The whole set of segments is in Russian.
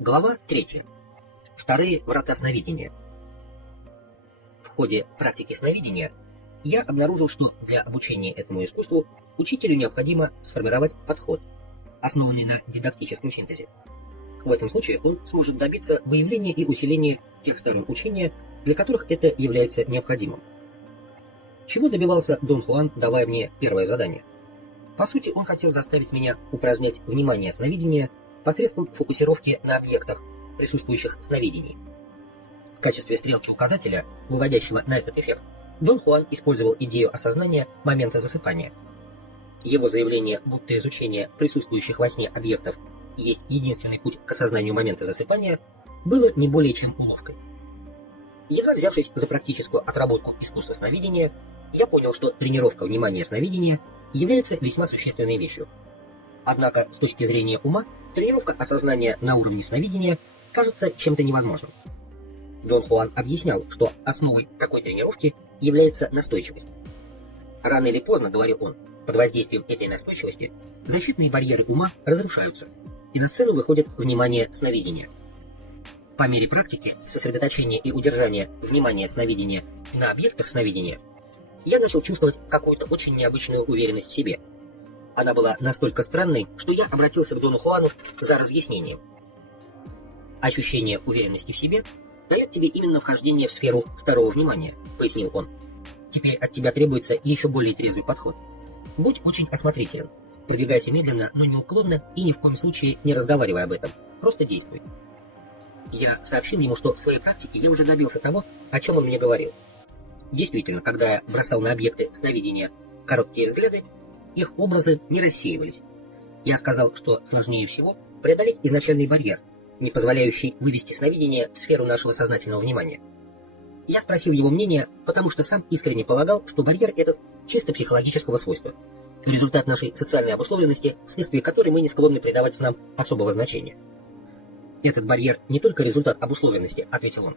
Глава 3. Вторые врата сновидения. В ходе практики сновидения я обнаружил, что для обучения этому искусству учителю необходимо сформировать подход, основанный на дидактическом синтезе. В этом случае он сможет добиться выявления и усиления тех сторон учения, для которых это является необходимым. Чего добивался Дон Хуан, давая мне первое задание? По сути, он хотел заставить меня упражнять внимание сновидения посредством фокусировки на объектах, присутствующих в сновидении. В качестве стрелки-указателя, выводящего на этот эффект, Дон Хуан использовал идею осознания момента засыпания. Его заявление, будто изучение присутствующих во сне объектов есть единственный путь к осознанию момента засыпания, было не более чем уловкой. Едва взявшись за практическую отработку искусства сновидения, я понял, что тренировка внимания сновидения является весьма существенной вещью. Однако, с точки зрения ума, тренировка осознания на уровне сновидения кажется чем-то невозможным. Дон Хуан объяснял, что основой такой тренировки является настойчивость. Рано или поздно, говорил он, под воздействием этой настойчивости защитные барьеры ума разрушаются, и на сцену выходит внимание сновидения. По мере практики сосредоточения и удержания внимания сновидения на объектах сновидения, я начал чувствовать какую-то очень необычную уверенность в себе. Она была настолько странной, что я обратился к Дону Хуану за разъяснением. Ощущение уверенности в себе дает тебе именно вхождение в сферу второго внимания, пояснил он. Теперь от тебя требуется еще более трезвый подход. Будь очень осмотрителен, продвигайся медленно, но неуклонно и ни в коем случае не разговаривай об этом, просто действуй. Я сообщил ему, что в своей практике я уже добился того, о чем он мне говорил. Действительно, когда я бросал на объекты сновидения короткие взгляды, их образы не рассеивались. Я сказал, что сложнее всего преодолеть изначальный барьер, не позволяющий вывести сновидение в сферу нашего сознательного внимания. Я спросил его мнение, потому что сам искренне полагал, что барьер этот чисто психологического свойства, результат нашей социальной обусловленности, вследствие которой мы не склонны придавать снам особого значения. «Этот барьер не только результат обусловленности», — ответил он.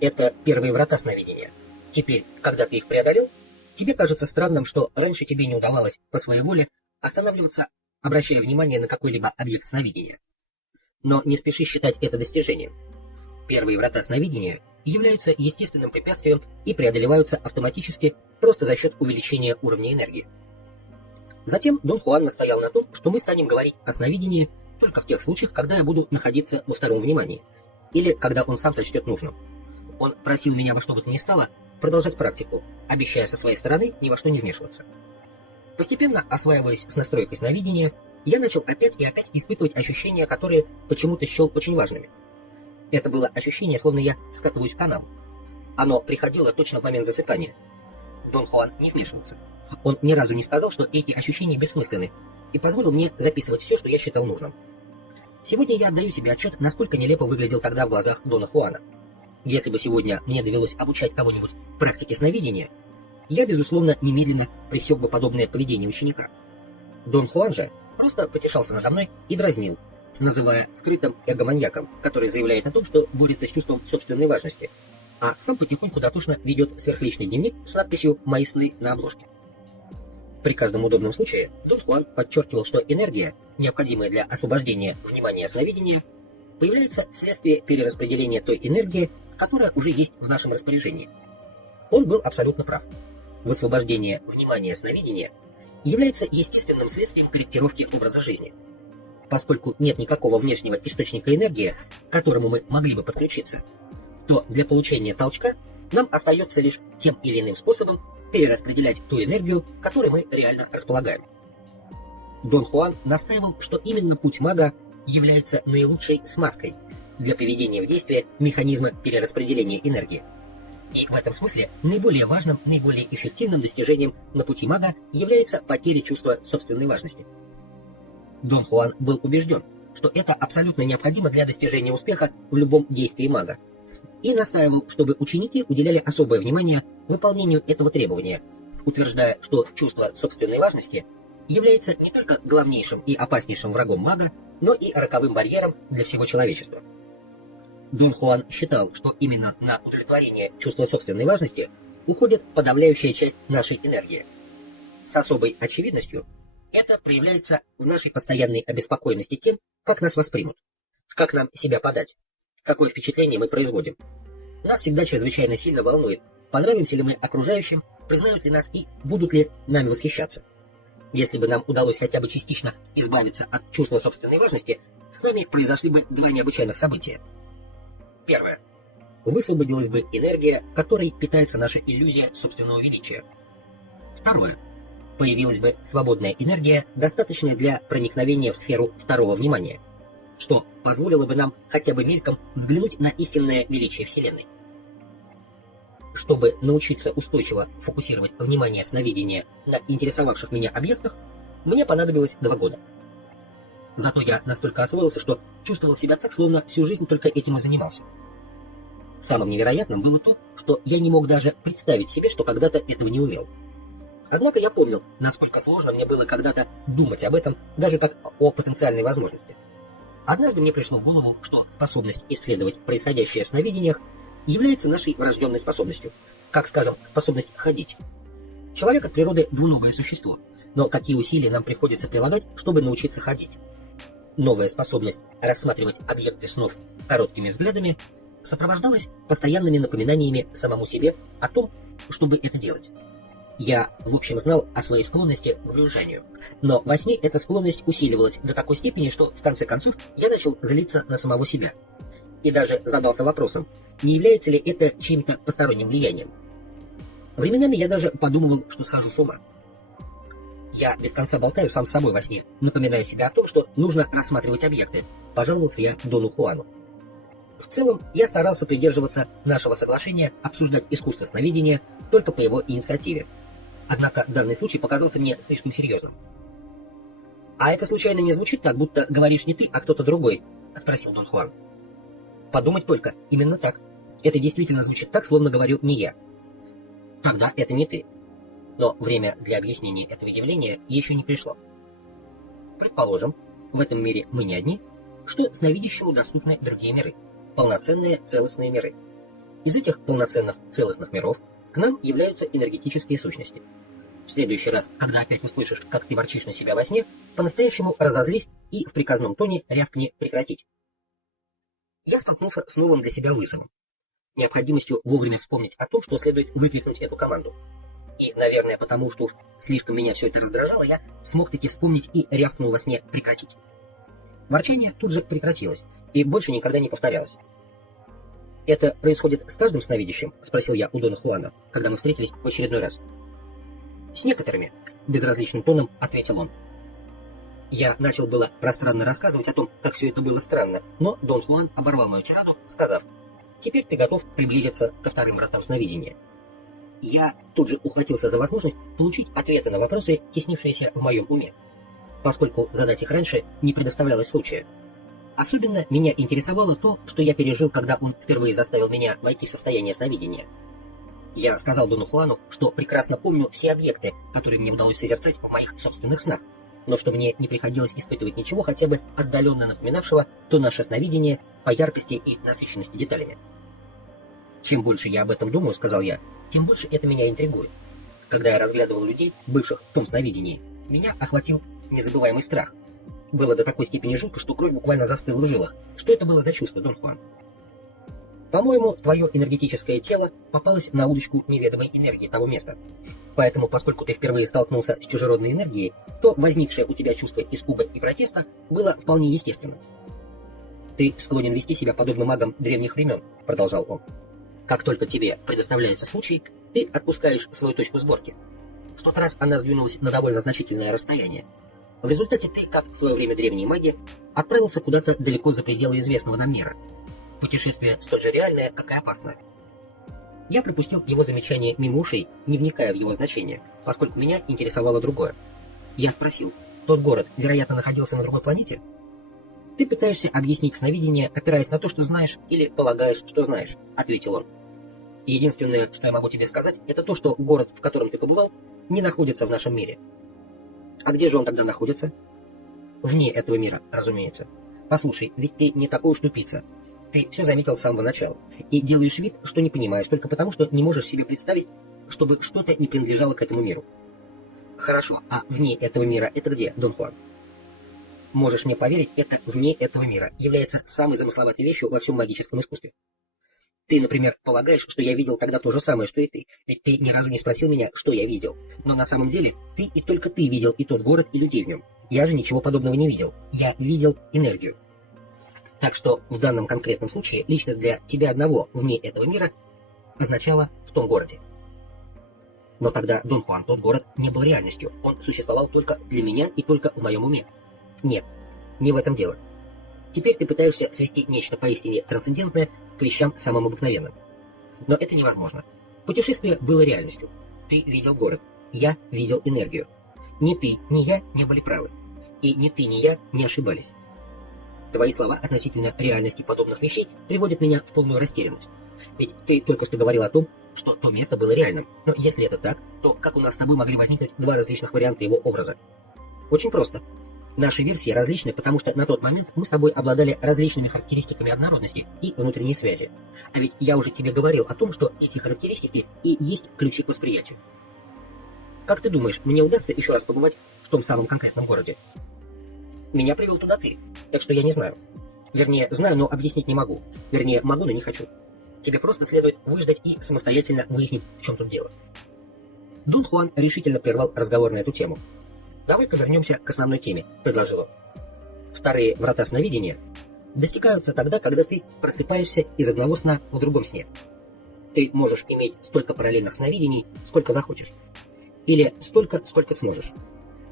«Это первые врата сновидения. Теперь, когда ты их преодолел, тебе кажется странным, что раньше тебе не удавалось по своей воле останавливаться, обращая внимание на какой-либо объект сновидения. Но не спеши считать это достижением. Первые врата сновидения являются естественным препятствием и преодолеваются автоматически просто за счет увеличения уровня энергии». Затем Дон Хуан настоял на том, что мы станем говорить о сновидении только в тех случаях, когда я буду находиться во втором внимании, или когда он сам сочтет нужным. Он просил меня во что бы то ни стало продолжать практику, обещая со своей стороны ни во что не вмешиваться. Постепенно, осваиваясь с настройкой сновидения, я начал опять и опять испытывать ощущения, которые почему-то счел очень важными. Это было ощущение, словно я скатываюсь в канал. Оно приходило точно в момент засыпания. Дон Хуан не вмешивался. Он ни разу не сказал, что эти ощущения бессмысленны, и позволил мне записывать все, что я считал нужным. Сегодня я отдаю себе отчет, насколько нелепо выглядел тогда в глазах Дона Хуана. Если бы сегодня мне довелось обучать кого-нибудь практике сновидения, я, безусловно, немедленно пресек бы подобное поведение ученика. Дон Хуан же просто потешался надо мной и дразнил, называя скрытым эгоманьяком, который заявляет о том, что борется с чувством собственной важности, а сам потихоньку дотошно ведет сверхличный дневник с надписью «Мои сны» на обложке. При каждом удобном случае Дон Хуан подчеркивал, что энергия, необходимая для освобождения внимания сновидения, появляется вследствие перераспределения той энергии, которая уже есть в нашем распоряжении. Он был абсолютно прав. Высвобождение внимания сновидения является естественным следствием корректировки образа жизни. Поскольку нет никакого внешнего источника энергии, к которому мы могли бы подключиться, то для получения толчка нам остается лишь тем или иным способом перераспределять ту энергию, которой мы реально располагаем. Дон Хуан настаивал, что именно путь мага является наилучшей смазкой для приведения в действие механизма перераспределения энергии. И в этом смысле наиболее важным, наиболее эффективным достижением на пути мага является потеря чувства собственной важности. Дон Хуан был убежден, что это абсолютно необходимо для достижения успеха в любом действии мага, и настаивал, чтобы ученики уделяли особое внимание выполнению этого требования, утверждая, что чувство собственной важности является не только главнейшим и опаснейшим врагом мага, но и роковым барьером для всего человечества. Дон Хуан считал, что именно на удовлетворение чувства собственной важности уходит подавляющая часть нашей энергии. С особой очевидностью это проявляется в нашей постоянной обеспокоенности тем, как нас воспримут. Как нам себя подать? Какое впечатление мы производим? Нас всегда чрезвычайно сильно волнует, понравимся ли мы окружающим, признают ли нас и будут ли нами восхищаться. Если бы нам удалось хотя бы частично избавиться от чувства собственной важности, с нами произошли бы два необычайных события. Первое. Высвободилась бы энергия, которой питается наша иллюзия собственного величия. Второе. Появилась бы свободная энергия, достаточная для проникновения в сферу второго внимания, что позволило бы нам хотя бы мельком взглянуть на истинное величие Вселенной. Чтобы научиться устойчиво фокусировать внимание сновидения на интересовавших меня объектах, мне понадобилось 2 года. Зато я настолько освоился, что чувствовал себя так, словно всю жизнь только этим и занимался. Самым невероятным было то, что я не мог даже представить себе, что когда-то этого не умел. Однако я помнил, насколько сложно мне было когда-то думать об этом, даже как о потенциальной возможности. Однажды мне пришло в голову, что способность исследовать происходящее в сновидениях является нашей врожденной способностью, как, скажем, способность ходить. Человек от природы двуногое существо, но какие усилия нам приходится прилагать, чтобы научиться ходить? Новая способность рассматривать объекты снов короткими взглядами сопровождалась постоянными напоминаниями самому себе о том, чтобы это делать. Я, в общем, знал о своей склонности к брюзжанию, но во сне эта склонность усиливалась до такой степени, что, в конце концов, я начал злиться на самого себя. И даже задался вопросом, не является ли это чьим-то посторонним влиянием. Временами я даже подумывал, что схожу с ума. Я без конца болтаю сам с собой во сне, напоминая себе о том, что нужно рассматривать объекты, пожаловался я Дону Хуану. В целом, я старался придерживаться нашего соглашения обсуждать искусство сновидения только по его инициативе. Однако данный случай показался мне слишком серьезным. «А это случайно не звучит так, будто говоришь не ты, а кто-то другой?» — спросил Дон Хуан. «Подумать только, именно так. Это действительно звучит так, словно говорю не я. Тогда это не ты. Но время для объяснения этого явления еще не пришло. Предположим, в этом мире мы не одни, что сновидящему доступны другие миры, полноценные целостные миры. Из этих полноценных целостных миров к нам являются энергетические сущности. В следующий раз, когда опять услышишь, как ты ворчишь на себя во сне, по-настоящему разозлись и в приказном тоне рявкни «прекратить». Я столкнулся с новым для себя вызовом. Необходимостью вовремя вспомнить о том, что следует выкрикнуть эту команду. И, наверное, потому что уж слишком меня все это раздражало, я смог таки вспомнить и рявкнул во сне «прекратить». Ворчание тут же прекратилось и больше никогда не повторялось. «Это происходит с каждым сновидящим?» — спросил я у Дона Хуана, когда мы встретились в очередной раз. «С некоторыми», — безразличным тоном ответил он. Я начал было пространно рассказывать о том, как все это было странно, но Дон Хуан оборвал мою тираду, сказав: «Теперь ты готов приблизиться ко вторым вратам сновидения». Я тут же ухватился за возможность получить ответы на вопросы, теснившиеся в моем уме, поскольку задать их раньше не предоставлялось случая. Особенно меня интересовало то, что я пережил, когда он впервые заставил меня войти в состояние сновидения. Я сказал Дону Хуану, что прекрасно помню все объекты, которые мне удалось созерцать в моих собственных снах, но что мне не приходилось испытывать ничего, хотя бы отдаленно напоминавшего то наше сновидение по яркости и насыщенности деталями. «Чем больше я об этом думаю, — сказал я, — тем больше это меня интригует. Когда я разглядывал людей, бывших в том сновидении, меня охватил незабываемый страх. Было до такой степени жутко, что кровь буквально застыла в жилах. Что это было за чувство, Дон Хуан?» «По-моему, твое энергетическое тело попалось на удочку неведомой энергии того места. Поэтому, поскольку ты впервые столкнулся с чужеродной энергией, то возникшее у тебя чувство испуга и протеста было вполне естественным. Ты склонен вести себя подобно магам древних времен», — продолжал он. «Как только тебе предоставляется случай, ты отпускаешь свою точку сборки. В тот раз она сдвинулась на довольно значительное расстояние. В результате ты, как в свое время древние маги, отправился куда-то далеко за пределы известного нам мира. Путешествие столь же реальное, как и опасное». Я пропустил его замечание мимо ушей, не вникая в его значение, поскольку меня интересовало другое. Я спросил: «Тот город, вероятно, находился на другой планете?» «Ты пытаешься объяснить сновидение, опираясь на то, что знаешь, или полагаешь, что знаешь», — ответил он. «Единственное, что я могу тебе сказать, это то, что город, в котором ты побывал, не находится в нашем мире». «А где же он тогда находится?» «Вне этого мира, разумеется. Послушай, ведь ты не такой уж тупица. Ты все заметил с самого начала и делаешь вид, что не понимаешь, только потому, что не можешь себе представить, чтобы что-то не принадлежало к этому миру». «Хорошо, а вне этого мира это где, Дон Хуан?» Можешь мне поверить, это вне этого мира является самой замысловатой вещью во всем магическом искусстве. Ты, например, полагаешь, что я видел тогда то же самое, что и ты, ведь ты ни разу не спросил меня, что я видел. Но на самом деле ты и только ты видел и тот город, и людей в нем. Я же ничего подобного не видел. Я видел энергию. Так что в данном конкретном случае лично для тебя одного вне этого мира означало в том городе. Но тогда Дон Хуан, тот город, не был реальностью. Он существовал только для меня и только в моем уме. Нет, не в этом дело. Теперь ты пытаешься свести нечто поистине трансцендентное к вещам самым обыкновенным. Но это невозможно. Путешествие было реальностью. Ты видел город. Я видел энергию. Ни ты, ни я не были правы. И ни ты, ни я не ошибались. Твои слова относительно реальности подобных вещей приводят меня в полную растерянность. Ведь ты только что говорил о том, что то место было реальным. Но если это так, то как у нас с тобой могли возникнуть два различных варианта его образа? Очень просто. Наши версии различны, потому что на тот момент мы с тобой обладали различными характеристиками однородности и внутренней связи. А ведь я уже тебе говорил о том, что эти характеристики и есть ключи к восприятию. Как ты думаешь, мне удастся еще раз побывать в том самом конкретном городе? Меня привел туда ты, так что я не знаю. Вернее, знаю, но объяснить не могу. Вернее, могу, но не хочу. Тебе просто следует выждать и самостоятельно выяснить, в чем тут дело. Дон Хуан решительно прервал разговор на эту тему. «Давай-ка вернемся к основной теме», — предложил он. «Вторые врата сновидения достигаются тогда, когда ты просыпаешься из одного сна в другом сне. Ты можешь иметь столько параллельных сновидений, сколько захочешь. Или столько, сколько сможешь.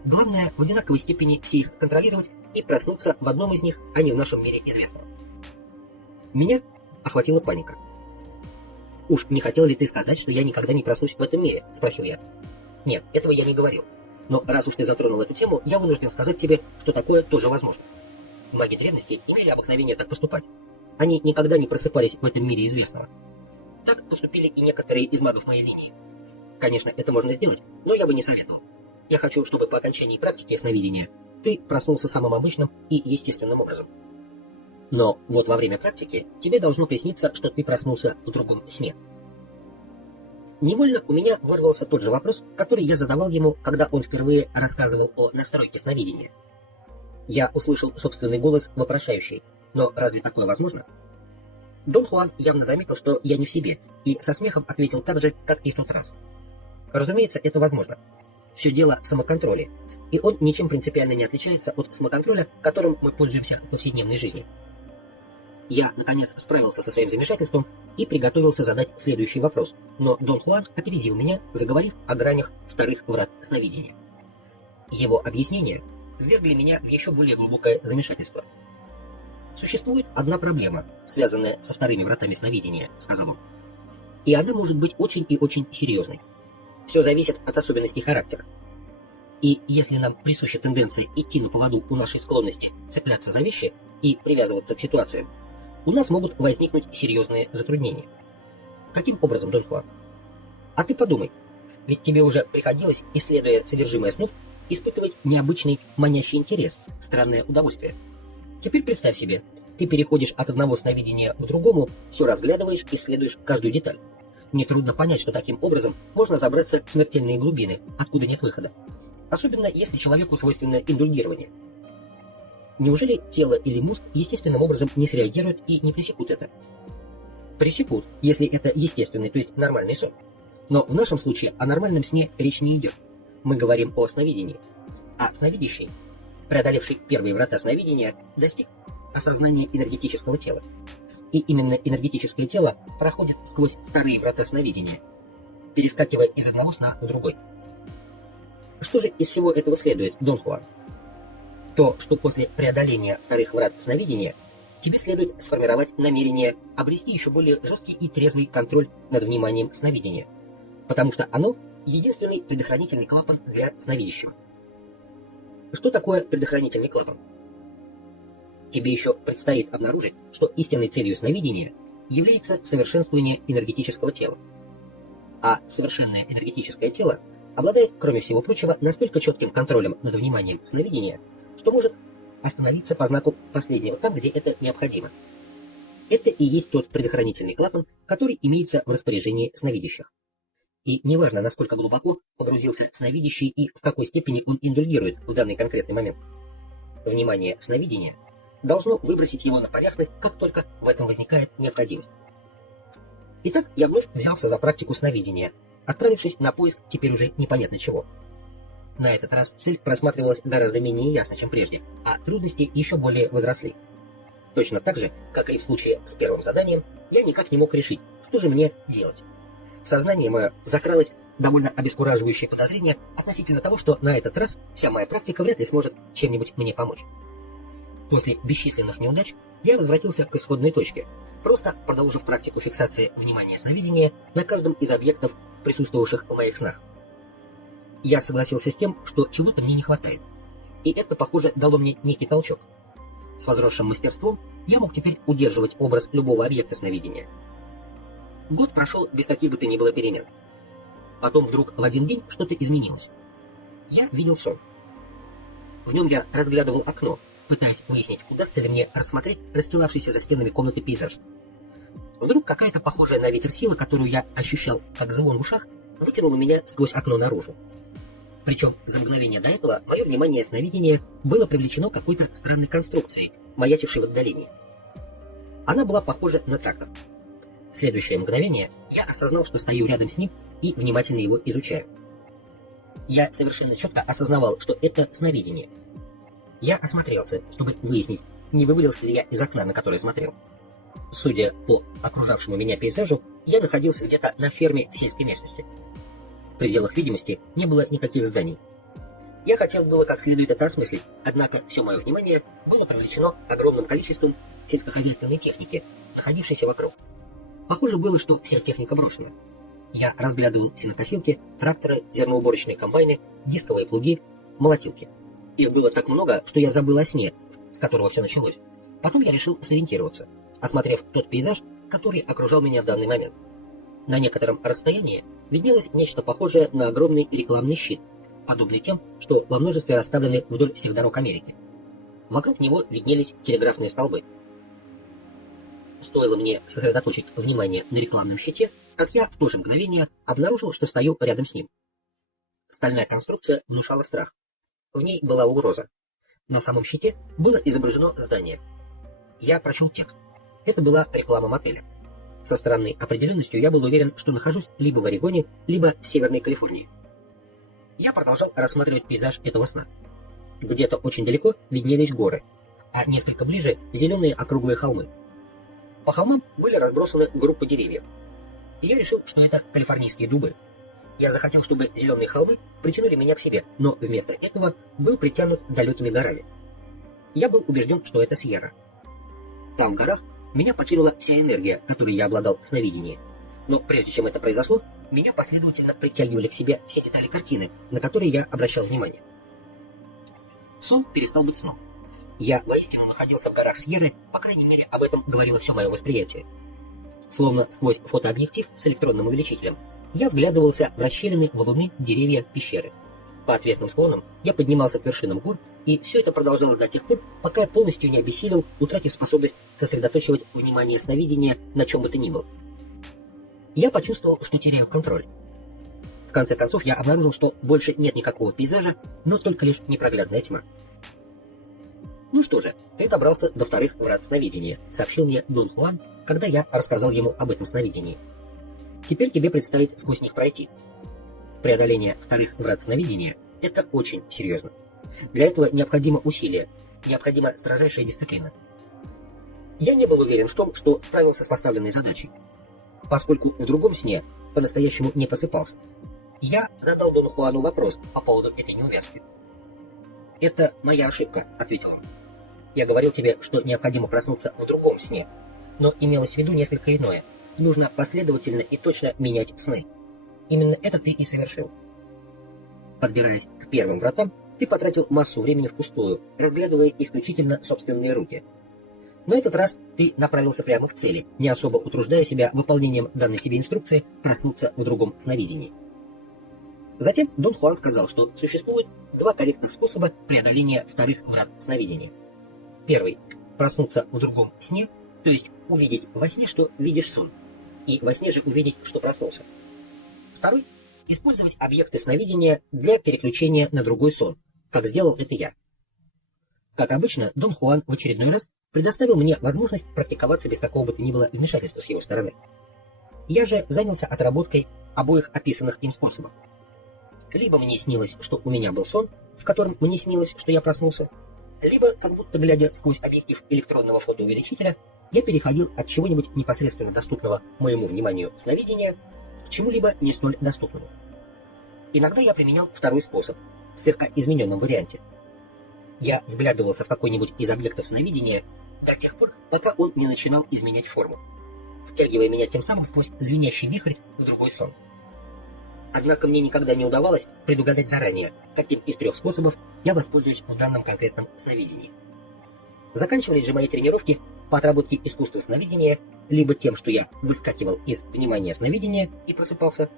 Главное, в одинаковой степени все их контролировать и проснуться в одном из них, а не в нашем мире известном». Меня охватила паника. «Уж не хотел ли ты сказать, что я никогда не проснусь в этом мире?» — спросил я. «Нет, этого я не говорил. Но раз уж ты затронул эту тему, я вынужден сказать тебе, что такое тоже возможно. Маги древности имели обыкновение так поступать. Они никогда не просыпались в этом мире известного. Так поступили и некоторые из магов моей линии. Конечно, это можно сделать, но я бы не советовал. Я хочу, чтобы по окончании практики сновидения ты проснулся самым обычным и естественным образом. Но вот во время практики тебе должно присниться, что ты проснулся в другом сне». Невольно у меня вырвался тот же вопрос, который я задавал ему, когда он впервые рассказывал о настройке сновидения. Я услышал собственный голос, вопрошающий: «Но разве такое возможно?» Дон Хуан явно заметил, что я не в себе, и со смехом ответил так же, как и в тот раз. «Разумеется, это возможно. Все дело в самоконтроле, и он ничем принципиально не отличается от самоконтроля, которым мы пользуемся в повседневной жизни». Я, наконец, справился со своим замешательством и приготовился задать следующий вопрос, но Дон Хуан опередил меня, заговорив о гранях вторых врат сновидения. Его объяснения ввергли меня в еще более глубокое замешательство. «Существует одна проблема, связанная со вторыми вратами сновидения», — сказал он. «И она может быть очень и очень серьезной. Все зависит от особенностей характера. И если нам присуща тенденция идти на поводу у нашей склонности цепляться за вещи и привязываться к ситуациям, у нас могут возникнуть серьезные затруднения. Каким образом, Дон Хуан? А ты подумай, ведь тебе уже приходилось, исследуя содержимое снов, испытывать необычный манящий интерес, странное удовольствие. Теперь представь себе, ты переходишь от одного сновидения к другому, все разглядываешь, исследуешь каждую деталь. Нетрудно понять, что таким образом можно забраться в смертельные глубины, откуда нет выхода. Особенно если человеку свойственно индульгирование. Неужели тело или мозг естественным образом не среагируют и не пресекут это? Пресекут, если это естественный, то есть нормальный сон. Но в нашем случае о нормальном сне речь не идет. Мы говорим о сновидении. А сновидящий, преодолевший первые врата сновидения, достиг осознания энергетического тела. И именно энергетическое тело проходит сквозь вторые врата сновидения, перескакивая из одного сна в другой. Что же из всего этого следует, Дон Хуан? То, что после преодоления вторых врат сновидения тебе следует сформировать намерение обрести еще более жесткий и трезвый контроль над вниманием сновидения, потому что оно единственный предохранительный клапан для сновидящего. Что такое предохранительный клапан? Тебе еще предстоит обнаружить, что истинной целью сновидения является совершенствование энергетического тела. А совершенное энергетическое тело обладает, кроме всего прочего, настолько четким контролем над вниманием сновидения, что может остановиться по знаку последнего там, где это необходимо. Это и есть тот предохранительный клапан, который имеется в распоряжении сновидящих. И неважно, насколько глубоко погрузился сновидящий и в какой степени он индульгирует в данный конкретный момент. внимание сновидения должно выбросить его на поверхность, как только в этом возникает необходимость. Итак, я вновь взялся за практику сновидения, отправившись на поиск теперь уже непонятно чего. На этот раз цель просматривалась гораздо менее ясно, чем прежде, а трудности еще более возросли. Точно так же, как и в случае с первым заданием, я никак не мог решить, что же мне делать. В сознание мое закралось довольно обескураживающее подозрение относительно того, что на этот раз вся моя практика вряд ли сможет чем-нибудь мне помочь. После бесчисленных неудач я возвратился к исходной точке, просто продолжив практику фиксации внимания сновидения на каждом из объектов, присутствовавших в моих снах. Я согласился с тем, что чего-то мне не хватает, и это, похоже, дало мне некий толчок. С возросшим мастерством я мог теперь удерживать образ любого объекта сновидения. Год прошел без каких бы то ни было перемен. Потом вдруг в один день что-то изменилось. Я видел сон. В нем я разглядывал окно, пытаясь выяснить, удастся ли мне рассмотреть расстилавшийся за стенами комнаты пейзаж. Вдруг какая-то похожая на ветер сила, которую я ощущал как звон в ушах, вытянула меня сквозь окно наружу. Причем за мгновение до этого мое внимание сновидения было привлечено какой-то странной конструкцией, маячившей в отдалении. Она была похожа на трактор. В следующее мгновение я осознал, что стою рядом с ним и внимательно его изучаю. Я совершенно четко осознавал, что это сновидение. Я осмотрелся, чтобы выяснить, не вывалился ли я из окна, на которое смотрел. Судя по окружавшему меня пейзажу, я находился где-то на ферме в сельской местности. В пределах видимости не было никаких зданий. Я хотел было как следует это осмыслить, однако все мое внимание было привлечено огромным количеством сельскохозяйственной техники, находившейся вокруг. Похоже было, что вся техника брошена. Я разглядывал сенокосилки, тракторы, зерноуборочные комбайны, дисковые плуги, молотилки. Их было так много, что я забыл о сне, с которого все началось. Потом я решил сориентироваться, осмотрев тот пейзаж, который окружал меня в данный момент. На некотором расстоянии виднелось нечто похожее на огромный рекламный щит, подобный тем, что во множестве расставлены вдоль всех дорог Америки. Вокруг него виднелись телеграфные столбы. Стоило мне сосредоточить внимание на рекламном щите, как я в то же мгновение обнаружил, что стою рядом с ним. Стальная конструкция внушала страх. В ней была угроза. На самом щите было изображено здание. Я прочел текст. Это была реклама мотеля. Со странной определенностью я был уверен, что нахожусь либо в Орегоне, либо в Северной Калифорнии. Я продолжал рассматривать пейзаж этого сна. Где-то очень далеко виднелись горы, а несколько ближе зеленые округлые холмы. По холмам были разбросаны группы деревьев. И я решил, что это калифорнийские дубы. Я захотел, чтобы зеленые холмы притянули меня к себе, но вместо этого был притянут далекими горами. Я был убежден, что это Сьерра. Там, в горах, меня покинула вся энергия, которой я обладал в сновидении. Но прежде чем это произошло, меня последовательно притягивали к себе все детали картины, на которые я обращал внимание. Сон перестал быть сном. Я воистину находился в горах Сьерры, по крайней мере, об этом говорило все мое восприятие. Словно сквозь фотообъектив с электронным увеличителем, я вглядывался в расщелины, валуны, деревья, пещеры. По отвесным склонам я поднимался к вершинам гор, и все это продолжалось до тех пор, пока я полностью не обессилел, утратив способность сосредоточивать внимание сновидения на чем бы то ни было. Я почувствовал, что теряю контроль. В конце концов, я обнаружил, что больше нет никакого пейзажа, но только лишь непроглядная тьма. «Ну что же, ты добрался до вторых врат сновидения», — сообщил мне Дон Хуан, когда я рассказал ему об этом сновидении. «Теперь тебе предстоит сквозь них пройти. Преодоление вторых врат сновидения — это очень серьезно. Для этого необходимо усилие, необходима строжайшая дисциплина». Я не был уверен в том, что справился с поставленной задачей, поскольку в другом сне по-настоящему не просыпался. Я задал Дону Хуану вопрос по поводу этой неувязки. «Это моя ошибка», — ответил он. «Я говорил тебе, что необходимо проснуться в другом сне, но имелось в виду несколько иное. Нужно последовательно и точно менять сны. Именно это ты и совершил. Подбираясь к первым вратам, ты потратил массу времени впустую, разглядывая исключительно собственные руки. На этот раз ты направился прямо к цели, не особо утруждая себя выполнением данной тебе инструкции проснуться в другом сновидении». Затем Дон Хуан сказал, что существует два корректных способа преодоления вторых врат сновидения. Первый – проснуться в другом сне, то есть увидеть во сне, что видишь сон, и во сне же увидеть, что проснулся. Второй – использовать объекты сновидения для переключения на другой сон, как сделал это я. Как обычно, Дон Хуан в очередной раз предоставил мне возможность практиковаться без какого бы то ни было вмешательства с его стороны. Я же занялся отработкой обоих описанных им способов. Либо мне снилось, что у меня был сон, в котором мне снилось, что я проснулся, либо, как будто глядя сквозь объектив электронного фотоувеличителя, я переходил от чего-нибудь непосредственно доступного моему вниманию сновидения к чему-либо не столь доступному. Иногда я применял второй способ, в слегка измененном варианте. Я вглядывался в какой-нибудь из объектов сновидения до тех пор, пока он не начинал изменять форму, втягивая меня тем самым сквозь звенящий вихрь в другой сон. Однако мне никогда не удавалось предугадать заранее, каким из трех способов я воспользуюсь в данном конкретном сновидении. Заканчивались же мои тренировки по отработке искусства сновидения либо тем, что я выскакивал из внимания сновидения и просыпался,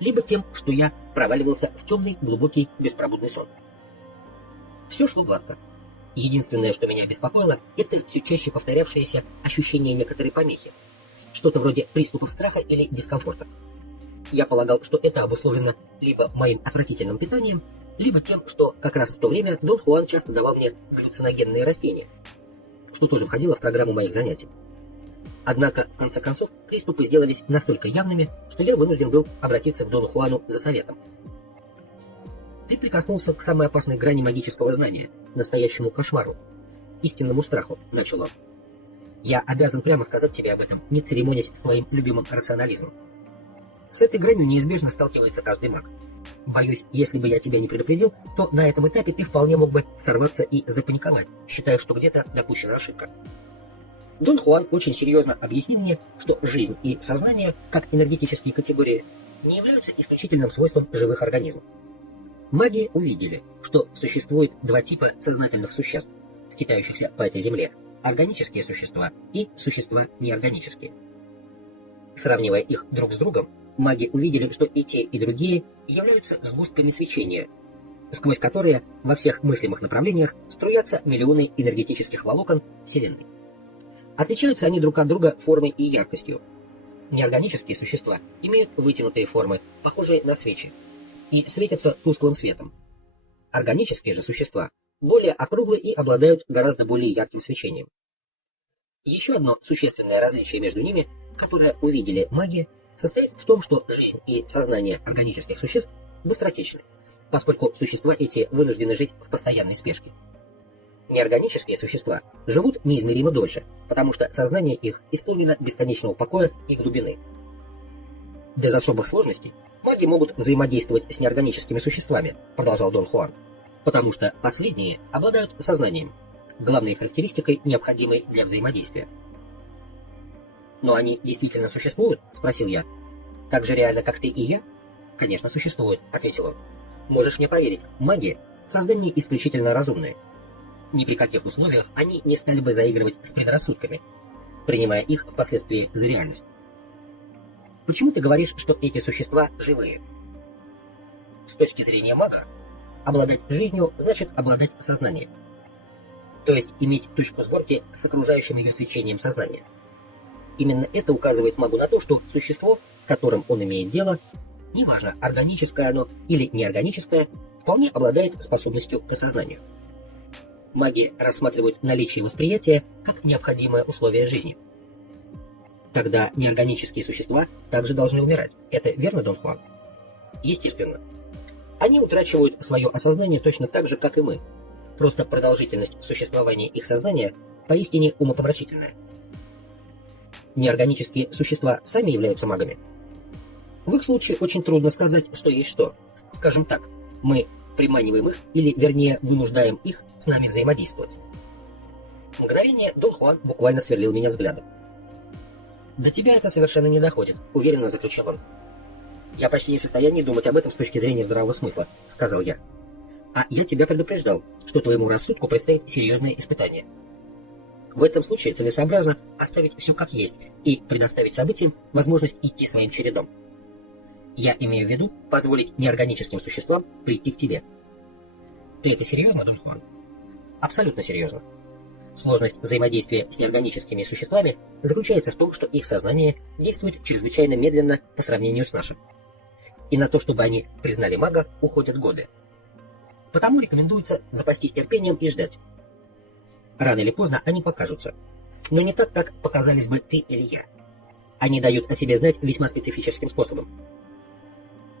либо тем, что я проваливался в темный, глубокий, беспробудный сон. Все шло гладко. Единственное, что меня беспокоило, это все чаще повторявшееся ощущение некоторой помехи, что-то вроде приступов страха или дискомфорта. Я полагал, что это обусловлено либо моим отвратительным питанием, либо тем, что как раз в то время Дон Хуан часто давал мне галлюциногенные растения, что тоже входило в программу моих занятий. Однако, в конце концов, приступы сделались настолько явными, что я вынужден был обратиться к Дону Хуану за советом. Ты прикоснулся к самой опасной грани магического знания, настоящему кошмару, истинному страху, начал он. Я обязан прямо сказать тебе об этом, не церемонясь с твоим любимым рационализмом. С этой гранью неизбежно сталкивается каждый маг. Боюсь, если бы я тебя не предупредил, то на этом этапе ты вполне мог бы сорваться и запаниковать, считая, что где-то допущена ошибка. Дон Хуан очень серьезно объяснил мне, что жизнь и сознание, как энергетические категории, не являются исключительным свойством живых организмов. Маги увидели, что существует два типа сознательных существ, скитающихся по этой земле: органические существа и существа неорганические. Сравнивая их друг с другом, маги увидели, что и те, и другие являются сгустками свечения, сквозь которые во всех мыслимых направлениях струятся миллионы энергетических волокон Вселенной. Отличаются они друг от друга формой и яркостью. Неорганические существа имеют вытянутые формы, похожие на свечи, и светятся тусклым светом. Органические же существа более округлы и обладают гораздо более ярким свечением. Еще одно существенное различие между ними, которое увидели маги, состоит в том, что жизнь и сознание органических существ быстротечны, поскольку существа эти вынуждены жить в постоянной спешке. Неорганические существа живут неизмеримо дольше, потому что сознание их исполнено бесконечного покоя и глубины. Без особых сложностей маги могут взаимодействовать с неорганическими существами, продолжал Дон Хуан, потому что последние обладают сознанием, главной характеристикой, необходимой для взаимодействия. «Но они действительно существуют?» — спросил я. «Так же реально, как ты и я?» «Конечно, существуют», — ответил он. «Можешь мне поверить, маги — создания исключительно разумные. Ни при каких условиях они не стали бы заигрывать с предрассудками, принимая их впоследствии за реальность. Почему ты говоришь, что эти существа живые?» С точки зрения мага, обладать жизнью значит обладать сознанием. То есть иметь точку сборки с окружающим ее свечением сознания. Именно это указывает магу на то, что существо, с которым он имеет дело, неважно, органическое оно или неорганическое, вполне обладает способностью к осознанию. Маги рассматривают наличие восприятия как необходимое условие жизни. Тогда неорганические существа также должны умирать. Это верно, Дон Хуан? Естественно. Они утрачивают свое осознание точно так же, как и мы. Просто продолжительность существования их сознания поистине умопомрачительная. Неорганические существа сами являются магами. В их случае очень трудно сказать, что есть что. Скажем так, мы приманиваем их, или вернее вынуждаем их с нами взаимодействовать. В мгновение Дон Хуан буквально сверлил меня взглядом. «До тебя это совершенно не доходит», — уверенно заключил он. «Я почти не в состоянии думать об этом с точки зрения здравого смысла», — сказал я. «А я тебя предупреждал, что твоему рассудку предстоит серьезное испытание. В этом случае целесообразно оставить все как есть и предоставить событиям возможность идти своим чередом. Я имею в виду позволить неорганическим существам прийти к тебе». «Ты это серьезно, Дон Хуан?» «Абсолютно серьезно. Сложность взаимодействия с неорганическими существами заключается в том, что их сознание действует чрезвычайно медленно по сравнению с нашим. И на то, чтобы они признали мага, уходят годы. Потому рекомендуется запастись терпением и ждать. Рано или поздно они покажутся. Но не так, как показались бы ты или я. Они дают о себе знать весьма специфическим способом.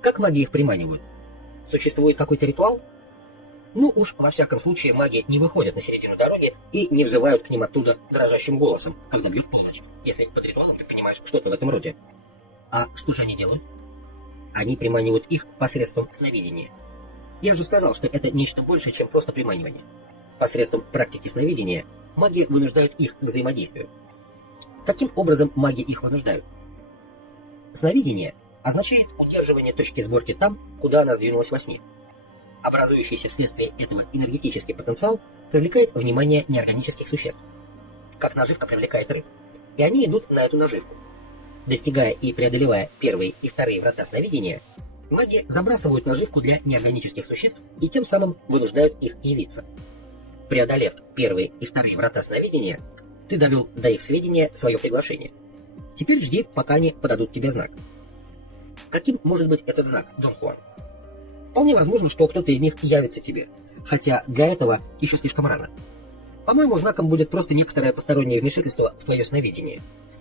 Как маги их приманивают? Существует какой-то ритуал? Ну уж, во всяком случае, маги не выходят на середину дороги и не взывают к ним оттуда дрожащим голосом, когда бьет полночь. Если под ритуалом ты понимаешь что-то в этом роде. А что же они делают? Они приманивают их посредством сновидения. Я же сказал, что это нечто большее, чем просто приманивание. Посредством практики сновидения маги вынуждают их к взаимодействию. Каким образом маги их вынуждают? Сновидение означает удерживание точки сборки там, куда она сдвинулась во сне. Образующийся вследствие этого энергетический потенциал привлекает внимание неорганических существ, как наживка привлекает рыб. И они идут на эту наживку. Достигая и преодолевая первые и вторые врата сновидения, маги забрасывают наживку для неорганических существ и тем самым вынуждают их явиться. Преодолев первые и вторые врата сновидения, ты довел до их сведения свое приглашение. Теперь жди, пока они подадут тебе знак. Каким может быть этот знак, Дон Хуан? Вполне возможно, что кто-то из них явится тебе, хотя для этого еще слишком рано. По-моему, знаком будет просто некоторое постороннее вмешательство в твое сновидение.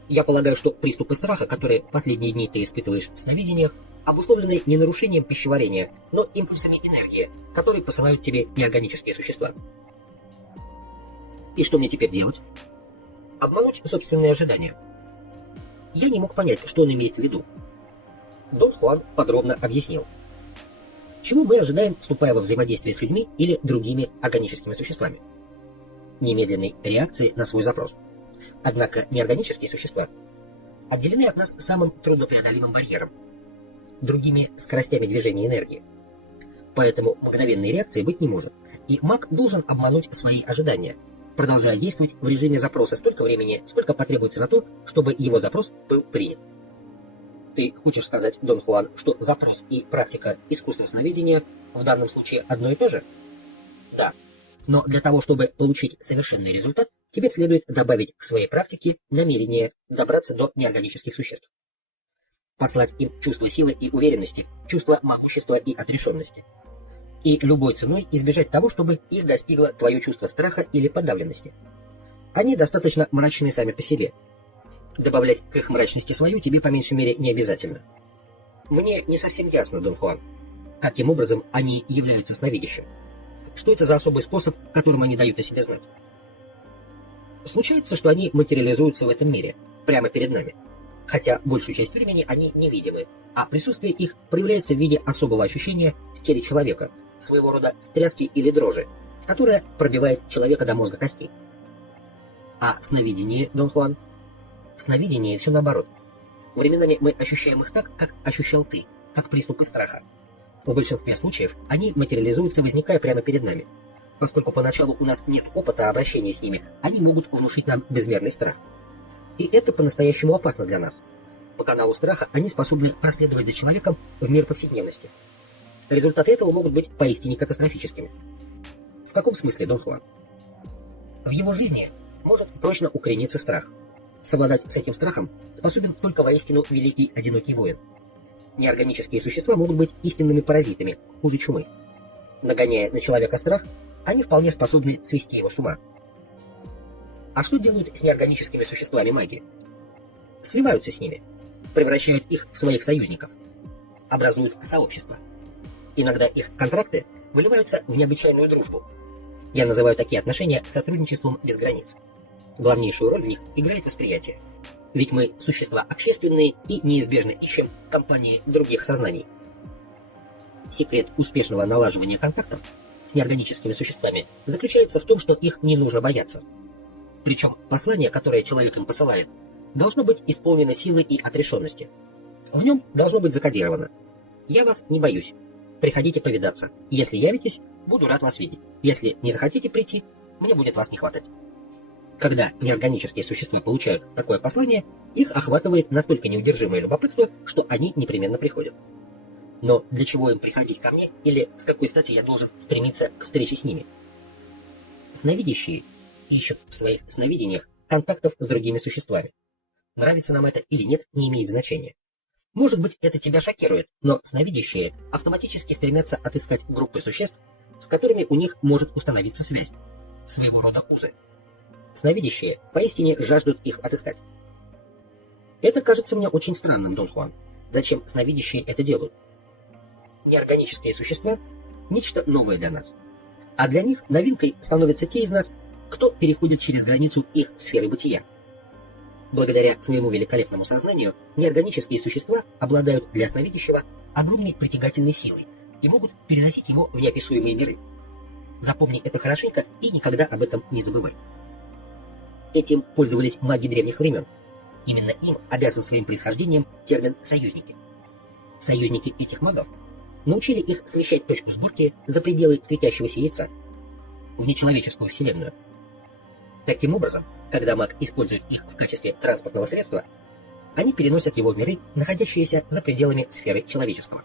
Я полагаю, что приступы страха, которые последние дни ты испытываешь в сновидениях, обусловлены не нарушением пищеварения, но импульсами энергии, которые посылают тебе неорганические существа. И что мне теперь делать? Обмануть собственные ожидания. Я не мог понять, что он имеет в виду. Дон Хуан подробно объяснил. Чего мы ожидаем, вступая во взаимодействие с людьми или другими органическими существами? Немедленной реакции на свой запрос. Однако неорганические существа отделены от нас самым труднопреодолимым барьером – другими скоростями движения энергии. Поэтому мгновенной реакции быть не может, и маг должен обмануть свои ожидания, продолжая действовать в режиме запроса столько времени, сколько потребуется на то, чтобы его запрос был принят. Ты хочешь сказать, Дон Хуан, что запрос и практика искусства сновидения в данном случае одно и то же? Да. Но для того, чтобы получить совершенный результат, тебе следует добавить к своей практике намерение добраться до неорганических существ. Послать им чувство силы и уверенности, чувство могущества и отрешенности. И любой ценой избежать того, чтобы их достигло твое чувство страха или подавленности. Они достаточно мрачны сами по себе. Добавлять к их мрачности свою тебе по меньшей мере не обязательно. Мне не совсем ясно, Дон Хуан, каким образом они являются сновидящим. Что это за особый способ, которым они дают о себе знать? Случается, что они материализуются в этом мире, прямо перед нами. Хотя большую часть времени они невидимы, а присутствие их проявляется в виде особого ощущения в теле человека, своего рода стряски или дрожи, которая пробивает человека до мозга костей. А в сновидении, Дон Хуан? В сновидении все наоборот. Временами мы ощущаем их так, как ощущал ты, как приступы страха. В большинстве случаев они материализуются, возникая прямо перед нами. Поскольку поначалу у нас нет опыта обращения с ними, они могут внушить нам безмерный страх. И это по-настоящему опасно для нас. По каналу страха они способны проследовать за человеком в мир повседневности. Результаты этого могут быть поистине катастрофическими. В каком смысле, Дон Хуан? В его жизни может прочно укорениться страх. Совладать с этим страхом способен только воистину великий одинокий воин. Неорганические существа могут быть истинными паразитами, хуже чумы. Нагоняя на человека страх, они вполне способны свести его с ума. А что делают с неорганическими существами маги? Сливаются с ними, превращают их в своих союзников, образуют сообщества. Иногда их контракты выливаются в необычайную дружбу. Я называю такие отношения сотрудничеством без границ. Главнейшую роль в них играет восприятие. Ведь мы существа общественные и неизбежно ищем компании других сознаний. Секрет успешного налаживания контактов с неорганическими существами заключается в том, что их не нужно бояться. Причем послание, которое человек им посылает, должно быть исполнено силы и отрешенности. В нем должно быть закодировано: «Я вас не боюсь. Приходите повидаться. Если явитесь, буду рад вас видеть. Если не захотите прийти, мне будет вас не хватать». Когда неорганические существа получают такое послание, их охватывает настолько неудержимое любопытство, что они непременно приходят. Но для чего им приходить ко мне, или с какой стати я должен стремиться к встрече с ними? Сновидящие ищут в своих сновидениях контактов с другими существами. Нравится нам это или нет, не имеет значения. Может быть, это тебя шокирует, но сновидящие автоматически стремятся отыскать группы существ, с которыми у них может установиться связь, своего рода узы. Сновидящие поистине жаждут их отыскать. Это кажется мне очень странным, Дон Хуан. Зачем сновидящие это делают? Неорганические существа – нечто новое для нас. А для них новинкой становятся те из нас, кто переходит через границу их сферы бытия. Благодаря своему великолепному сознанию, неорганические существа обладают для сновидящего огромной притягательной силой и могут переносить его в неописуемые миры. Запомни это хорошенько и никогда об этом не забывай. Этим пользовались маги древних времен. Именно им обязан своим происхождением термин «союзники». Союзники этих магов научили их смещать точку сборки за пределы светящегося яйца, в нечеловеческую вселенную. Таким образом, когда маг использует их в качестве транспортного средства, они переносят его в миры, находящиеся за пределами сферы человеческого.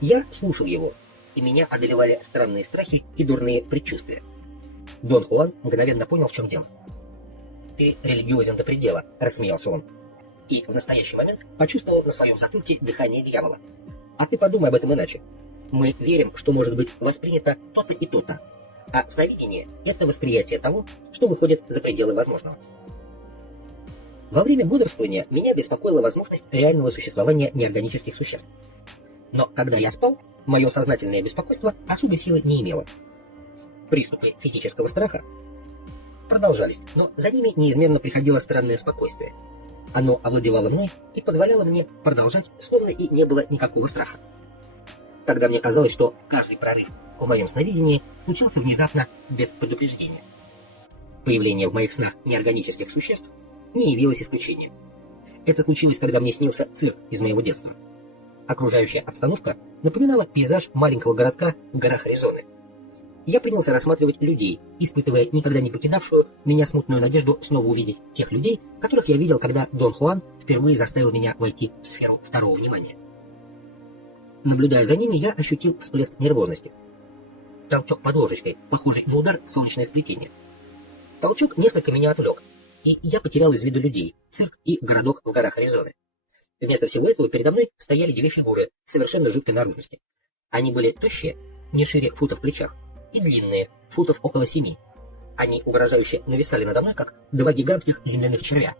Я слушал его, и меня одолевали странные страхи и дурные предчувствия. Дон Хуан мгновенно понял, в чем дело. «Ты религиозен до предела», — рассмеялся он, и в настоящий момент почувствовал на своем затылке дыхание дьявола. «А ты подумай об этом иначе. Мы верим, что может быть воспринято то-то и то-то, а сновидение — это восприятие того, что выходит за пределы возможного». Во время бодрствования меня беспокоила возможность реального существования неорганических существ. Но когда я спал, мое сознательное беспокойство особой силы не имело. Приступы физического страха продолжались, но за ними неизменно приходило странное спокойствие. Оно овладевало мной и позволяло мне продолжать, словно и не было никакого страха. Тогда мне казалось, что каждый прорыв в моем сновидении случался внезапно, без предупреждения. Появление в моих снах неорганических существ не явилось исключением. Это случилось, когда мне снился цирк из моего детства. Окружающая обстановка напоминала пейзаж маленького городка в горах Аризоны. Я принялся рассматривать людей, испытывая никогда не покидавшую меня смутную надежду снова увидеть тех людей, которых я видел, когда Дон Хуан впервые заставил меня войти в сферу второго внимания. Наблюдая за ними, я ощутил всплеск нервозности. Толчок под ложечкой, похожий на удар в солнечное сплетение. Толчок несколько меня отвлек, и я потерял из виду людей, цирк и городок в горах Аризоны. Вместо всего этого передо мной стояли две фигуры совершенно жуткой наружности. Они были тощие, не шире фута в плечах, и длинные, футов около 7. Они угрожающе нависали надо мной, как два гигантских земляных червя.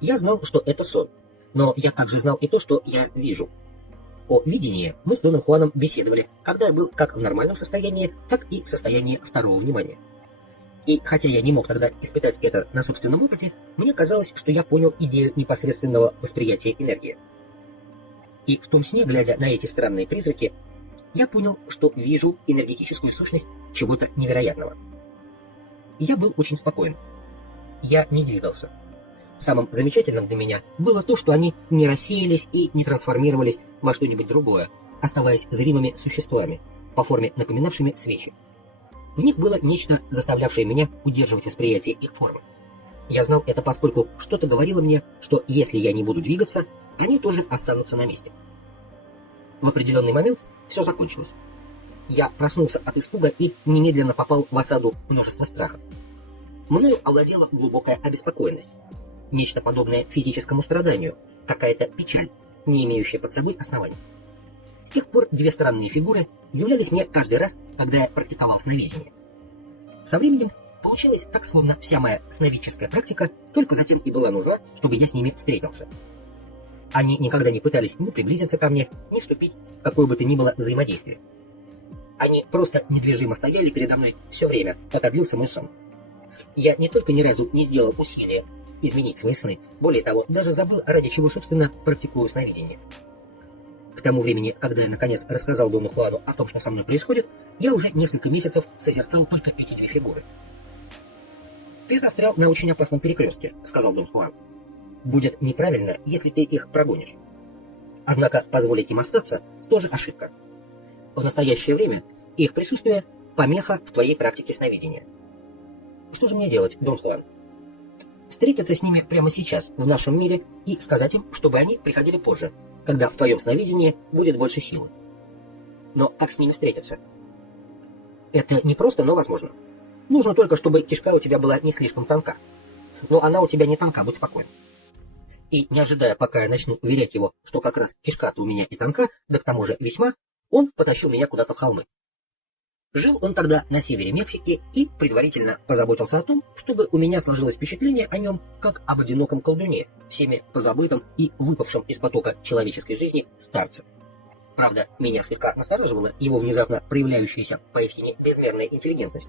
Я знал, что это сон, но я также знал и то, что я вижу. О видении мы с Доном Хуаном беседовали, когда я был как в нормальном состоянии, так и в состоянии второго внимания. И хотя я не мог тогда испытать это на собственном опыте, мне казалось, что я понял идею непосредственного восприятия энергии. И в том сне, глядя на эти странные призраки, я понял, что вижу энергетическую сущность чего-то невероятного. Я был очень спокоен. Я не двигался. Самым замечательным для меня было то, что они не рассеялись и не трансформировались во что-нибудь другое, оставаясь зримыми существами, по форме напоминавшими свечи. В них было нечто, заставлявшее меня удерживать восприятие их формы. Я знал это, поскольку что-то говорило мне, что если я не буду двигаться, они тоже останутся на месте. В определенный момент все закончилось. Я проснулся от испуга и немедленно попал в осаду множества страхов. Мною овладела глубокая обеспокоенность. Нечто подобное физическому страданию, какая-то печаль, не имеющая под собой оснований. С тех пор две странные фигуры являлись мне каждый раз, когда я практиковал сновидение. Со временем получилось так, словно вся моя сновидческая практика только затем и была нужна, чтобы я с ними встретился. Они никогда не пытались ни приблизиться ко мне, ни вступить в какое бы то ни было взаимодействие. Они просто недвижимо стояли передо мной все время, пока длился мой сон. Я не только ни разу не сделал усилия изменить свои сны, более того, даже забыл, ради чего, собственно, практикую сновидение. К тому времени, когда я, наконец, рассказал Дону Хуану о том, что со мной происходит, я уже несколько месяцев созерцал только эти две фигуры. «Ты застрял на очень опасном перекрестке», — сказал Дон Хуан. «Будет неправильно, если ты их прогонишь. Однако позволить им остаться — тоже ошибка. В настоящее время их присутствие — помеха в твоей практике сновидения. Что же мне делать, Дон Хуан? Встретиться с ними прямо сейчас, в нашем мире, и сказать им, чтобы они приходили позже, когда в твоем сновидении будет больше силы. Но как с ними встретиться? Это не просто, но возможно. Нужно только, чтобы кишка у тебя была не слишком тонка. Но она у тебя не тонка, будь спокоен». И не ожидая, пока я начну уверять его, что как раз кишка-то у меня и тонка, да к тому же весьма, он потащил меня куда-то в холмы. Жил он тогда на севере Мексики и предварительно позаботился о том, чтобы у меня сложилось впечатление о нем как об одиноком колдуне, всеми позабытом и выпавшем из потока человеческой жизни старце. Правда, меня слегка настораживала его внезапно проявляющаяся поистине безмерная интеллигентность.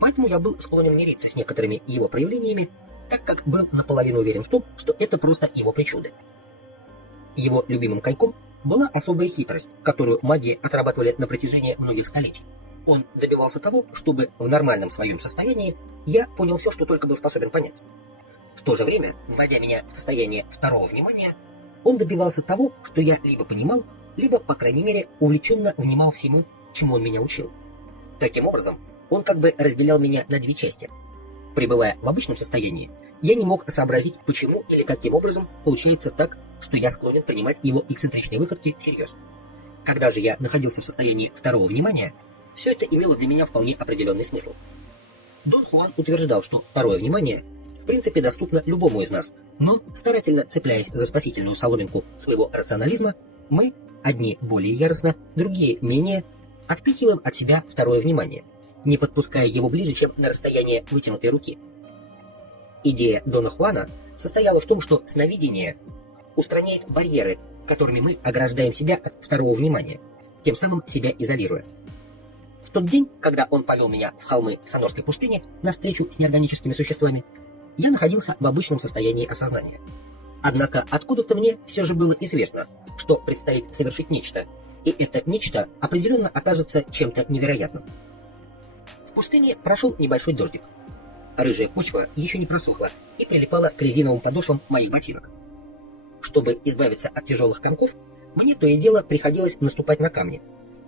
Поэтому я был склонен мириться с некоторыми его проявлениями, так как был наполовину уверен в том, что это просто его причуды. Его любимым коньком была особая хитрость, которую маги отрабатывали на протяжении многих столетий. Он добивался того, чтобы в нормальном своем состоянии я понял все, что только был способен понять. В то же время, вводя меня в состояние второго внимания, он добивался того, что я либо понимал, либо, по крайней мере, увлеченно внимал всему, чему он меня учил. Таким образом, он как бы разделял меня на две части. Пребывая в обычном состоянии, я не мог сообразить, почему или каким образом получается так, что я склонен принимать его эксцентричные выходки всерьез. Когда же я находился в состоянии второго внимания, все это имело для меня вполне определенный смысл. Дон Хуан утверждал, что второе внимание в принципе доступно любому из нас, но, старательно цепляясь за спасительную соломинку своего рационализма, мы, одни более яростно, другие менее, отпихиваем от себя второе внимание, не подпуская его ближе, чем на расстояние вытянутой руки. Идея Дона Хуана состояла в том, что сновидение устраняет барьеры, которыми мы ограждаем себя от второго внимания, тем самым себя изолируя. В тот день, когда он повел меня в холмы Сонорской пустыни на встречу с неорганическими существами, я находился в обычном состоянии осознания. Однако откуда-то мне все же было известно, что предстоит совершить нечто, и это нечто определенно окажется чем-то невероятным. В пустыне прошел небольшой дождик. Рыжая почва еще не просохла и прилипала к резиновым подошвам моих ботинок. Чтобы избавиться от тяжелых комков, мне то и дело приходилось наступать на камни.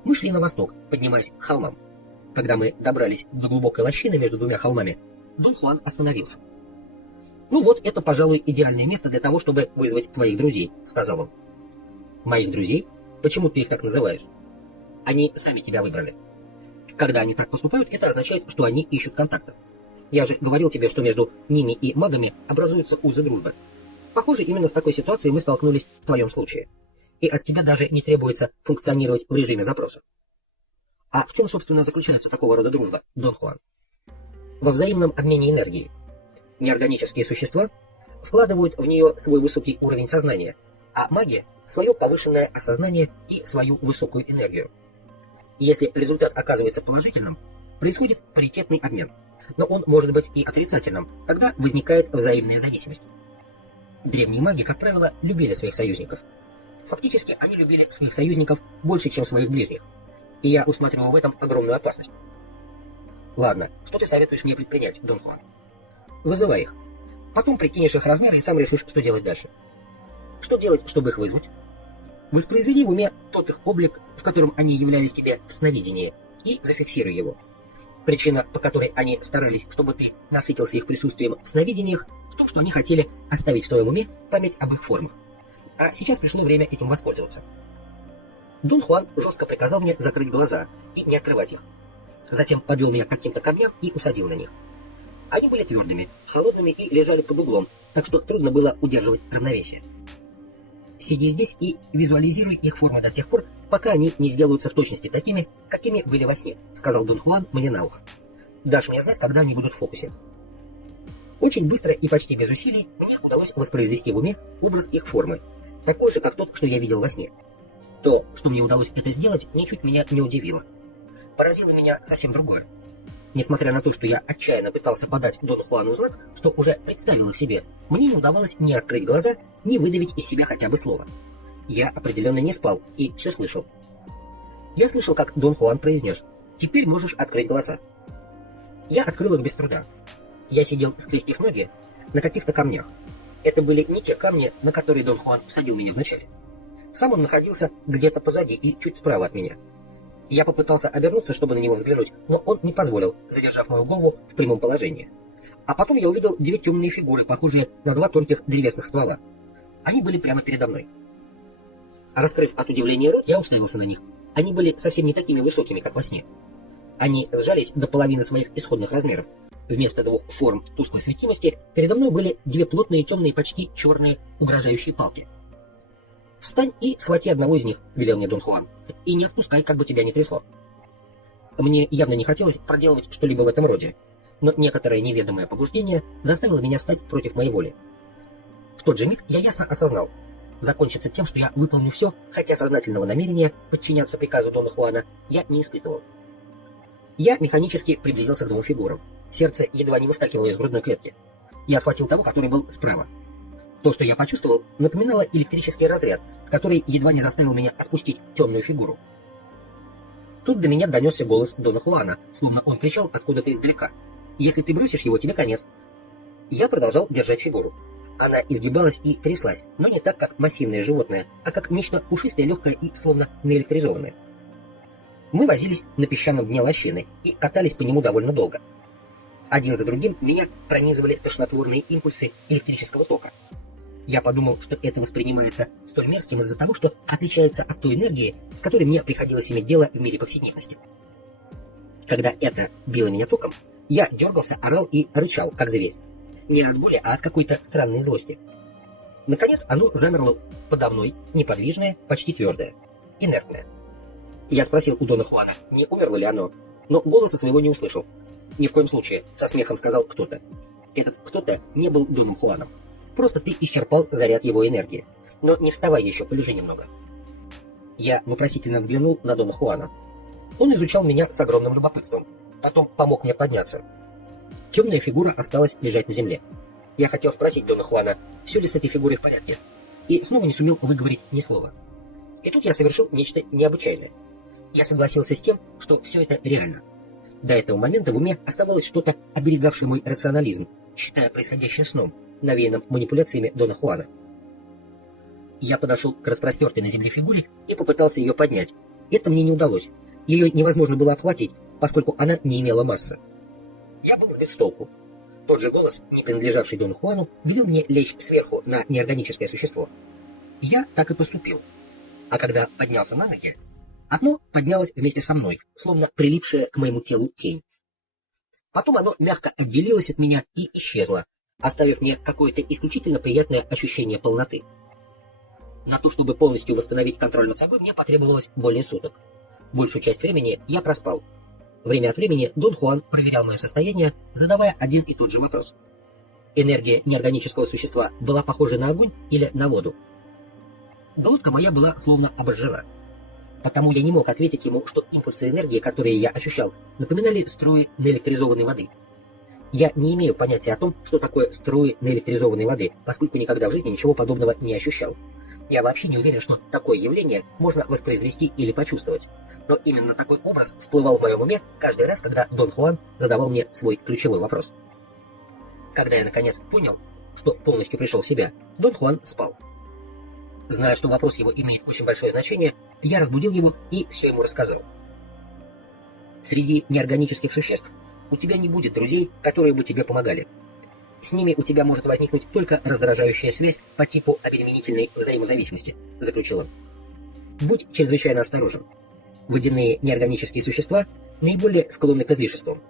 Мы шли на восток, поднимаясь к холмам. Когда мы добрались до глубокой лощины между двумя холмами, Дон Хуан остановился. «Ну вот, это, пожалуй, идеальное место для того, чтобы вызвать твоих друзей», — сказал он. «Моих друзей? Почему ты их так называешь?» «Они сами тебя выбрали. Когда они так поступают, это означает, что они ищут контакта. Я же говорил тебе, что между ними и магами образуются узы дружбы. Похоже, именно с такой ситуацией мы столкнулись в твоем случае. И от тебя даже не требуется функционировать в режиме запроса. А в чем, собственно, заключается такого рода дружба, Дон Хуан? Во взаимном обмене энергии. Неорганические существа вкладывают в нее свой высокий уровень сознания, а маги — свое повышенное осознание и свою высокую энергию. Если результат оказывается положительным, происходит паритетный обмен, но он может быть и отрицательным, тогда возникает взаимная зависимость. Древние маги, как правило, любили своих союзников. Фактически, они любили своих союзников больше, чем своих ближних, и я усматривал в этом огромную опасность. Ладно, что ты советуешь мне предпринять, Дон Хуан? Вызывай их. Потом прикинешь их размеры и сам решишь, что делать дальше. Что делать, чтобы их вызвать? Воспроизведи в уме тот их облик, в котором они являлись тебе в сновидении, и зафиксируй его. Причина, по которой они старались, чтобы ты насытился их присутствием в сновидениях, в том, что они хотели оставить в твоем уме память об их формах. А сейчас пришло время этим воспользоваться. Дон Хуан жестко приказал мне закрыть глаза и не открывать их. Затем подвел меня к каким-то камням и усадил на них. Они были твердыми, холодными и лежали под углом, так что трудно было удерживать равновесие. Сиди здесь и визуализируй их формы до тех пор, пока они не сделаются в точности такими, какими были во сне, сказал Дон Хуан мне на ухо. Дашь мне знать, когда они будут в фокусе. Очень быстро и почти без усилий мне удалось воспроизвести в уме образ их формы, такой же, как тот, что я видел во сне. То, что мне удалось это сделать, ничуть меня не удивило. Поразило меня совсем другое. Несмотря на то, что я отчаянно пытался подать Дону Хуану знак, что уже представил их себе, мне не удавалось ни открыть глаза, ни выдавить из себя хотя бы слово. Я определенно не спал и все слышал. Я слышал, как Дон Хуан произнес: «Теперь можешь открыть глаза». Я открыл их без труда. Я сидел, скрестив ноги, на каких-то камнях. Это были не те камни, на которые Дон Хуан усадил меня вначале. Сам он находился где-то позади и чуть справа от меня. Я попытался обернуться, чтобы на него взглянуть, но он не позволил, задержав мою голову в прямом положении. А потом я увидел две темные фигуры, похожие на два тонких древесных ствола. Они были прямо передо мной. Раскрыв от удивления рот, я уставился на них. Они были совсем не такими высокими, как во сне. Они сжались до половины своих исходных размеров. Вместо двух форм тусклой светимости передо мной были две плотные, темные, почти черные, угрожающие палки. «Встань и схвати одного из них», — велел мне Дон Хуан, — «и не отпускай, как бы тебя ни трясло». Мне явно не хотелось проделывать что-либо в этом роде, но некоторое неведомое побуждение заставило меня встать против моей воли. В тот же миг я ясно осознал, закончится тем, что я выполню все, хотя сознательного намерения подчиняться приказу Дона Хуана я не испытывал. Я механически приблизился к двум фигурам. Сердце едва не выскакивало из грудной клетки. Я схватил того, который был справа. То, что я почувствовал, напоминало электрический разряд, который едва не заставил меня отпустить темную фигуру. Тут до меня донесся голос Дона Хуана, словно он кричал откуда-то издалека. «Если ты бросишь его, тебе конец». Я продолжал держать фигуру. Она изгибалась и тряслась, но не так, как массивное животное, а как нечто пушистое, легкое и словно наэлектризованное. Мы возились на песчаном дне лощины и катались по нему довольно долго. Один за другим меня пронизывали тошнотворные импульсы электрического тока. Я подумал, что это воспринимается столь мерзким из-за того, что отличается от той энергии, с которой мне приходилось иметь дело в мире повседневности. Когда это било меня током, я дергался, орал и рычал, как зверь. Не от боли, а от какой-то странной злости. Наконец оно замерло подо мной, неподвижное, почти твердое, инертное. Я спросил у Дона Хуана, не умерло ли оно, но голоса своего не услышал. «Ни в коем случае», — со смехом сказал кто-то. Этот кто-то не был Доном Хуаном. Просто ты исчерпал заряд его энергии. Но не вставай еще, полежи немного. Я вопросительно взглянул на Дона Хуана. Он изучал меня с огромным любопытством. Потом помог мне подняться. Темная фигура осталась лежать на земле. Я хотел спросить Дона Хуана, все ли с этой фигурой в порядке, и снова не сумел выговорить ни слова. И тут я совершил нечто необычайное. Я согласился с тем, что все это реально. До этого момента в уме оставалось что-то, оберегавшее мой рационализм, считая происходящее сном, навеянным манипуляциями Дона Хуана. Я подошел к распростертой на земле фигуре и попытался ее поднять. Это мне не удалось. Ее невозможно было обхватить, поскольку она не имела массы. Я был сбит с толку. Тот же голос, не принадлежавший Дону Хуану, велел мне лечь сверху на неорганическое существо. Я так и поступил. А когда поднялся на ноги, оно поднялось вместе со мной, словно прилипшая к моему телу тень. Потом оно мягко отделилось от меня и исчезло, оставив мне какое-то исключительно приятное ощущение полноты. На то, чтобы полностью восстановить контроль над собой, мне потребовалось более суток. Большую часть времени я проспал. Время от времени Дон Хуан проверял мое состояние, задавая один и тот же вопрос. Энергия неорганического существа была похожа на огонь или на воду? Глотка моя была словно обожжена. Потому я не мог ответить ему, что импульсы энергии, которые я ощущал, напоминали струи наэлектризованной воды. Я не имею понятия о том, что такое струи наэлектризованной воды, поскольку никогда в жизни ничего подобного не ощущал. Я вообще не уверен, что такое явление можно воспроизвести или почувствовать. Но именно такой образ всплывал в моем уме каждый раз, когда Дон Хуан задавал мне свой ключевой вопрос. Когда я наконец понял, что полностью пришел в себя, Дон Хуан спал. Зная, что вопрос его имеет очень большое значение, я разбудил его и все ему рассказал. Среди неорганических существ у тебя не будет друзей, которые бы тебе помогали. С ними у тебя может возникнуть только раздражающая связь по типу обременительной взаимозависимости, заключил он. Будь чрезвычайно осторожен. Водяные неорганические существа наиболее склонны к излишествам.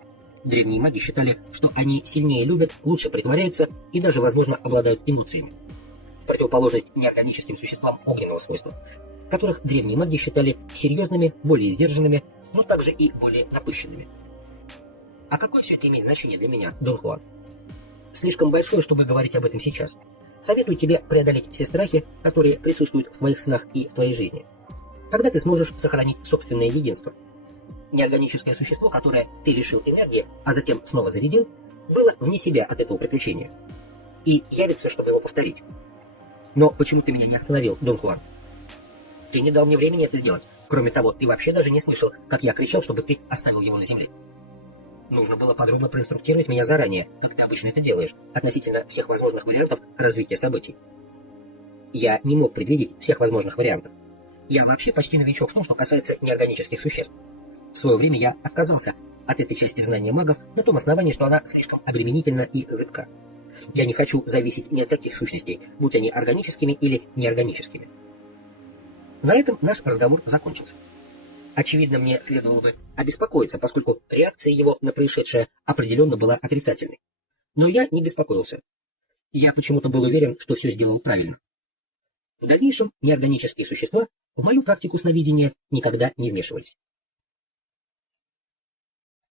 Древние маги считали, что они сильнее любят, лучше притворяются и даже, возможно, обладают эмоциями. В противоположность неорганическим существам огненного свойства, которых древние маги считали серьезными, более сдержанными, но также и более напыщенными. А какое все это имеет значение для меня, Дон Хуан? Слишком большое, чтобы говорить об этом сейчас. Советую тебе преодолеть все страхи, которые присутствуют в твоих снах и в твоей жизни. Тогда ты сможешь сохранить собственное единство. Неорганическое существо, которое ты лишил энергии, а затем снова зарядил, было вне себя от этого приключения. И явится, чтобы его повторить. Но почему ты меня не остановил, Дон Хуан? Ты не дал мне времени это сделать. Кроме того, ты вообще даже не слышал, как я кричал, чтобы ты оставил его на земле. Нужно было подробно проинструктировать меня заранее, как ты обычно это делаешь, относительно всех возможных вариантов развития событий. Я не мог предвидеть всех возможных вариантов. Я вообще почти новичок в том, что касается неорганических существ. В свое время я отказался от этой части знания магов на том основании, что она слишком обременительна и зыбка. Я не хочу зависеть ни от таких сущностей, будь они органическими или неорганическими. На этом наш разговор закончился. Очевидно, мне следовало бы обеспокоиться, поскольку реакция его на происшедшее определенно была отрицательной. Но я не беспокоился. Я почему-то был уверен, что все сделал правильно. В дальнейшем неорганические существа в мою практику сновидения никогда не вмешивались.